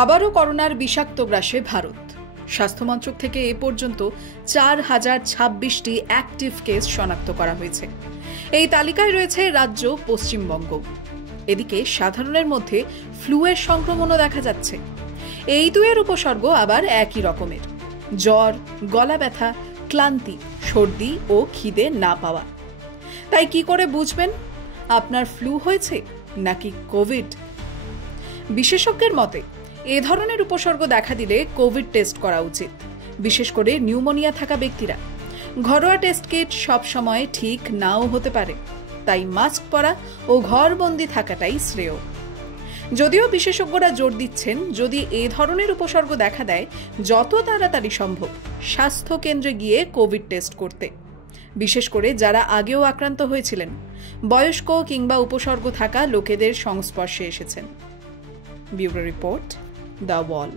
আবারও করোনার বিষাক্ত গ্রাসে ভারত। স্বাস্থ্য মন্ত্রক থেকে এ পর্যন্ত 4026টি অ্যাক্টিভ কেস শনাক্ত করা হয়েছে। এই তালিকায় রয়েছে রাজ্য পশ্চিমবঙ্গ। এদিকে সাধারণের মধ্যে ফ্লুয়ের সংক্রমণও দেখা যাচ্ছে। এই দুয়ের উপসর্গ আবার একই রকমের: জ্বর, গলা ব্যথা, ক্লান্তি, সর্দি ও খিদে না পাওয়া। তাই কি করে বুঝবেন আপনার ফ্লু হয়েছে নাকি কোভিড? বিশেষজ্ঞের মতে এ ধরনের উপসর্গ দেখা দিলে কোভিড টেস্ট করা উচিত, বিশেষ করে নিউমোনিয়া থাকা ব্যক্তিরা। ঘরোয়া টেস্ট কিট সবসময় ঠিক নাও হতে পারে, তাই মাস্ক পরা ও ঘরবন্দি থাকাটাই শ্রেয়। যদিও বিশেষজ্ঞরা জোর দিচ্ছেন, যদি এ ধরনের উপসর্গ দেখা দেয় যত তাড়াতাড়ি সম্ভব স্বাস্থ্য কেন্দ্রে গিয়ে কোভিড টেস্ট করতে, বিশেষ করে যারা আগেও আক্রান্ত হয়েছিলেন, বয়স্ক কিংবা উপসর্গ থাকা লোকেদের সংস্পর্শে এসেছেন। Bureau report, the wall.